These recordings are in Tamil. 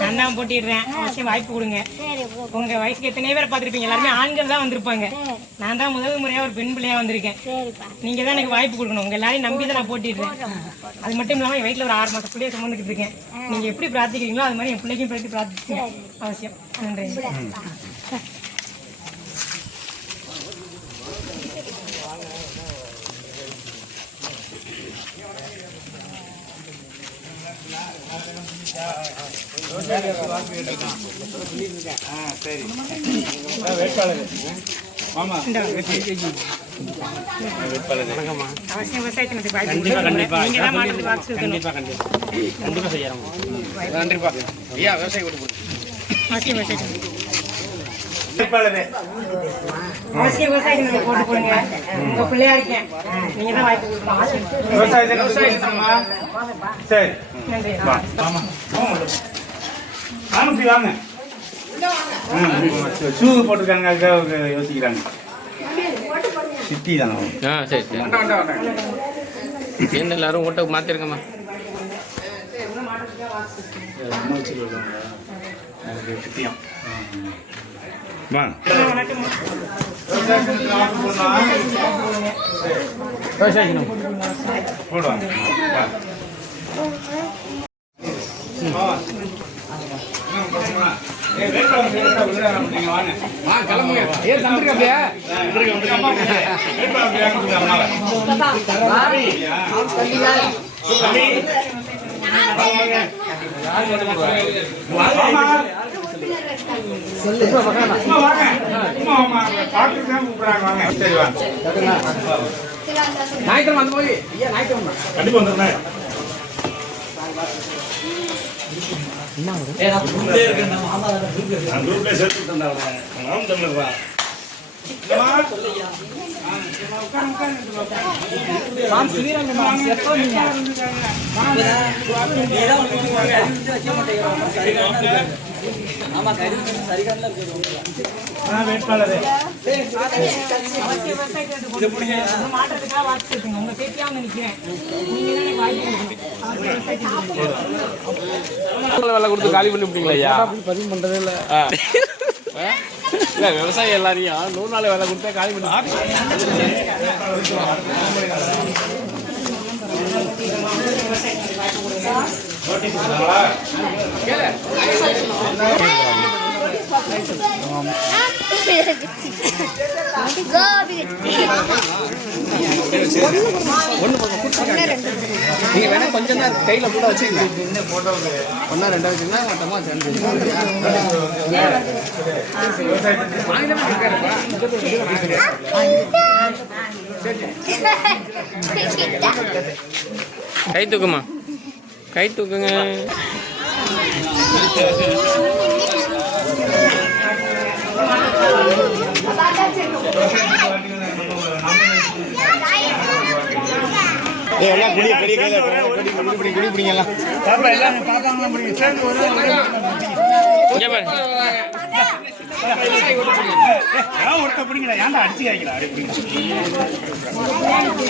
நான் தான் போட்டிடுறேன். அவசியம் வாய்ப்பு கொடுங்க. உங்க வயசுக்கு எத்தனையோ பேர் பார்த்துருப்பீங்க. எல்லாருமே ஆண்கள் தான் வந்திருப்பாங்க. நான் தான் முதல் முறையா ஒரு பெண் பிள்ளையா வந்திருக்கேன். நீங்க தான் எனக்கு வாய்ப்பு கொடுக்கணும். உங்க எல்லாரையும் நம்பி தான் நான் போட்டிடுறேன். அது மட்டும் இல்லாமல் என் வயிற்றுல ஒரு 6 மாசம் பிள்ளைய சுமந்துக்கிட்டு இருக்கேன். நீங்க எப்படி பிரார்த்திக்கிறீங்களோ அது மாதிரி என் பிள்ளைக்கும் பிரார்த்திச்சுங்க. அவசியம். நன்றி. பிள்ளையா இருக்கேன். நீங்க தான் வாய்ப்பு ஷூ போட்டிருக்காங்க, அதுக்காக யோசிக்கிறாங்க. சிட்டி தானே. சரி சரி. என்ன எல்லாரும் ஓட்ட மாத்திருக்கமா? சிட்டியம் போடுவாங்க. ஞாயிற்றுக்கிழமை வந்து போய் கண்டிப்பா வந்துடுறேன். வேட்பாளரே வேலை கொடுத்து காலி பண்ணி விட்டீங்களா? பதிவு பண்றதே இல்ல. இல்ல விவசாயி எல்லாரையும் 100 நாள் வேலை கொடுத்தா காலி பண்ணி. நீங்க வேணா கொஞ்சம் தான் கையில கூட வச்சுக்கலாம். ஒன்னா ரெண்டா வச்சுன்னா மொத்தமா கை தூக்குமா, கை தூக்குங்க.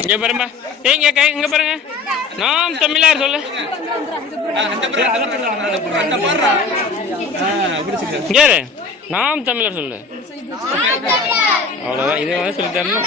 இங்க பாருங்க, இங்க பாருங்க. நாம் தமிழர் சொல்லு. நாம் தமிழர் சொல்லு. அவ்வளவுதான். இதே மாதிரி சொல்லி தரணும்.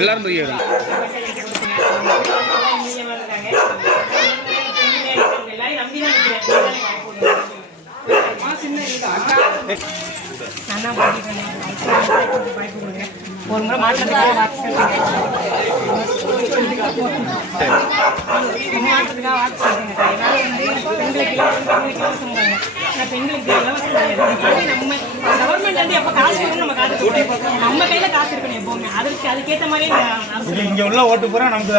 எல்லாரும் ஒரு முறை மாற்றத்துக்காக பெண்களுக்கு இலவசம் நம்ம கவர்மெண்ட் வந்து எப்போ காசு இருக்கணும், நம்ம காசு நம்ம கையில காசு இருக்கணும் எப்பவுமே. அதுக்கேற்ற மாதிரி இங்க உள்ள ஓட்டு பூரா நமக்கு.